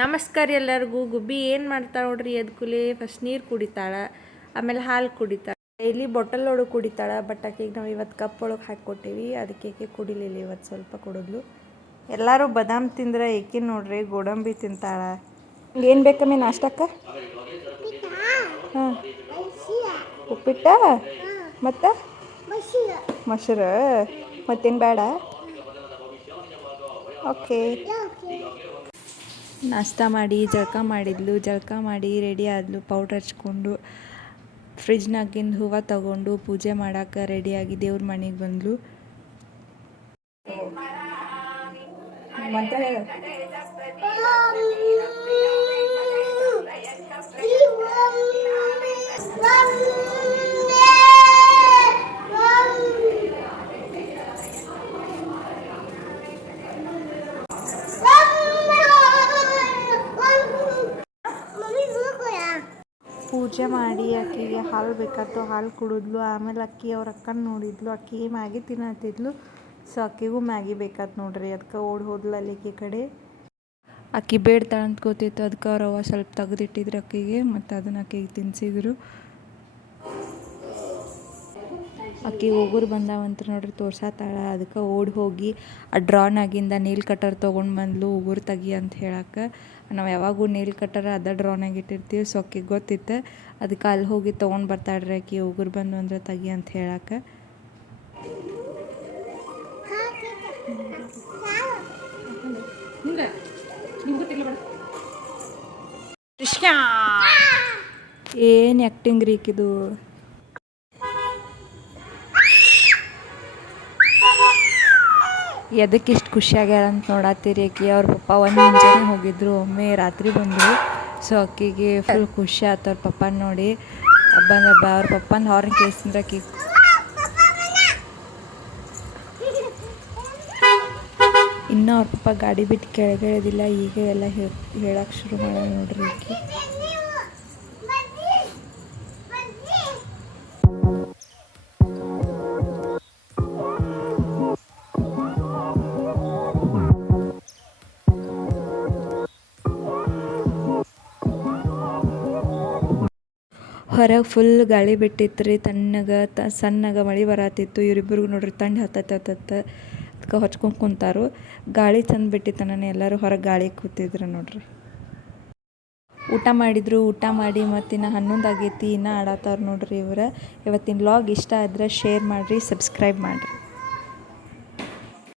ನಮಸ್ಕಾರ ಎಲ್ಲರಿಗೂ. ಗುಬ್ಬಿ ಏನು ಮಾಡ್ತಾಳೆ ನೋಡ್ರಿ, ಎದ್ದು ಕೂಲಿ ಫಸ್ಟ್ ನೀರು ಕುಡಿತಾಳೆ, ಆಮೇಲೆ ಹಾಲು ಕುಡಿತಾಳೆ. ಡೈಲಿ ಬಾಟಲ್ ಒಳಗೆ ಕುಡಿತಾಳೆ. ಬಟ್ ಆಕೆಗೆ ನಾವು ಇವತ್ತು ಕಪ್ ಒಳಗೆ ಹಾಕಿಕೊಟ್ಟಿವಿ, ಅದಕ್ಕೆ ಏಕೆ ಕುಡಿಲಿಲ್ಲ. ಇವತ್ತು ಸ್ವಲ್ಪ ಕುಡಿದ್ಲು. ಎಲ್ಲರೂ ಬದಾಮ್ ತಿಂದ್ರೆ ಏಕೆ ನೋಡ್ರಿ ಗೋಡಂಬಿ ತಿಂತಾಳೆ. ಏನು ಬೇಕಮ್ಮಿ ನಾಷ್ಟಕ್ಕೆ? ಹಾಂ, ಉಪ್ಪಿಟ್ಟ ಮತ್ತು ಮೊಸರು. ಮತ್ತೇನು ಬೇಡ? ಓಕೆ. ನಾಷ್ಟ ಮಾಡಿ ಜಳಕ ಮಾಡಿದ್ಲು. ಜಳಕ ಮಾಡಿ ರೆಡಿ ಆದ್ಲು. ಪೌಡ್ರ್ ಹಚ್ಕೊಂಡು ಫ್ರಿಜ್ನಾಗಿಂದ ಹೂವು ತಗೊಂಡು ಪೂಜೆ ಮಾಡೋಕೆ ರೆಡಿಯಾಗಿ ದೇವ್ರ ಮನೆಗೆ ಬಂದ್ಲು. ಪೂಜೆ ಮಾಡಿ ಅಕ್ಕಿಗೆ ಹಾಲು ಬೇಕಾಯ್ತು, ಹಾಲು ಕುಡಿದ್ಲು. ಆಮೇಲೆ ಅಕ್ಕಿ ಅವ್ರ ಅಕ್ಕನ ನೋಡಿದ್ಲು. ಅಕ್ಕಿ ಮ್ಯಾಗಿ ತಿನ್ನತ್ತಿದ್ಲು. ಸೊ ಅಕ್ಕಿಗೂ ಮ್ಯಾಗಿ ಬೇಕಾಯ್ತು ನೋಡ್ರಿ. ಅದಕ್ಕೆ ಓಡಿ ಹೋದ್ಲು ಅಲ್ಲಿಗೆ ಕಡೆ. ಅಕ್ಕಿ ಬೇಡ್ತಾಳೆ ಅಂತ ಗೊತ್ತಿತ್ತು, ಅದಕ್ಕೆ ಅವ್ರವ್ವ ಸ್ವಲ್ಪ ತೆಗೆದಿಟ್ಟಿದ್ರು ಅಕ್ಕಿಗೆ. ಮತ್ತು ಅದನ್ನು ಅಕ್ಕಿಗೆ ತಿನ್ನಿಸಿದ್ರು. ಅಕ್ಕಿ ಹೋಗೋರು ಬಂದಾವಂತ ನೋಡ್ರಿ ತೋರ್ಸತ್ತಾಳ. ಅದಕ್ಕೆ ಓಡಿ ಹೋಗಿ ಆ ಡ್ರಾನಾಗಿಂದ ನೀಲ್ ಕಟರ್ ತೊಗೊಂಡು ಬಂದ್ಲು ಉಗುರು ತೆಗಿ ಅಂತ ಹೇಳಕ್ಕೆ. ನಾವು ಯಾವಾಗೂ ನೀಲ್ ಕಟರ್ ಅದ ಡ್ರಾನಾಗ ಇಟ್ಟಿರ್ತೀವಿ. ಸೊ ಅಕ್ಕಿಗೆ ಗೊತ್ತಿತ್ತು. ಅದಕ್ಕೆ ಅಲ್ಲಿ ಹೋಗಿ ತೊಗೊಂಡು ಬರ್ತಾಳ್ರಿ ಅಕ್ಕಿ ಉಗುರು ಬಂದು ಅಂದ್ರೆ ತೆಗಿ ಅಂತ ಹೇಳಕ್ಕೆ. ಏನು ಆ್ಯಕ್ಟಿಂಗ್ ರೀಕಿದು. ಎದಕ್ಕೆ ಇಷ್ಟು ಖುಷಿಯಾಗ್ಯಾಳ ಅಂತ ನೋಡತ್ತೀರಿ. ಅಕ್ಕಿ ಅವ್ರ ಪಪ್ಪ ಒಂದು ಮುಂಜಾನೆ ಹೋಗಿದ್ರು, ಒಮ್ಮೆ ರಾತ್ರಿ ಬಂದರು. ಸೊ ಅಕ್ಕಿಗೆ ಫುಲ್ ಖುಷಿ ಆಯ್ತು ಅವ್ರ ಪಪ್ಪನ ನೋಡಿ. ಅವ್ರ ಪಪ್ಪನ ಹಾರ್ನ್ ಕೇಳಿಸಿದ್ರೆ ಅಕ್ಕಿ ಇನ್ನೂ ಅವ್ರ ಪಪ್ಪ ಗಾಡಿ ಬಿಟ್ಟು ಕೆಳಗಿಳಿದಿಲ್ಲ. ಈಗ ಎಲ್ಲ ಹೇಳಕ್ಕೆ ಶುರು ಮಾಡ ನೋಡ್ರಿ ಅಕ್ಕಿ. ಹೊರಗೆ ಫುಲ್ ಗಾಳಿ ಬಿಟ್ಟಿತ್ತು ರೀ. ಸಣ್ಣಗೆ ಮಳೆ ಬರತ್ತಿತ್ತು. ಇವರಿಬ್ಬರಿಗೂ ನೋಡ್ರಿ ತಂಡ ಹತ್ತತ್ತೆ. ಅದಕ್ಕೆ ಹೊಚ್ಕೊಂಡು ಕುಂತಾರು. ಗಾಳಿ ತಂದು ಬಿಟ್ಟಿತ್ತು. ನಾನು ಎಲ್ಲರೂ ಹೊರಗೆ ಗಾಳಿ ಕೂತಿದ್ರು ನೋಡ್ರಿ. ಊಟ ಮಾಡಿದ್ರು. ಊಟ ಮಾಡಿ ಮತ್ತಿನ್ನು 11 ಆಗೈತಿ. ಇನ್ನೂ ಆಡತ್ತಾರ ನೋಡ್ರಿ ಇವ್ರು. ಇವತ್ತಿನ ವ್ಲಾಗ್ ಇಷ್ಟ ಆದರೆ ಶೇರ್ ಮಾಡಿರಿ, ಸಬ್ಸ್ಕ್ರೈಬ್ ಮಾಡಿರಿ.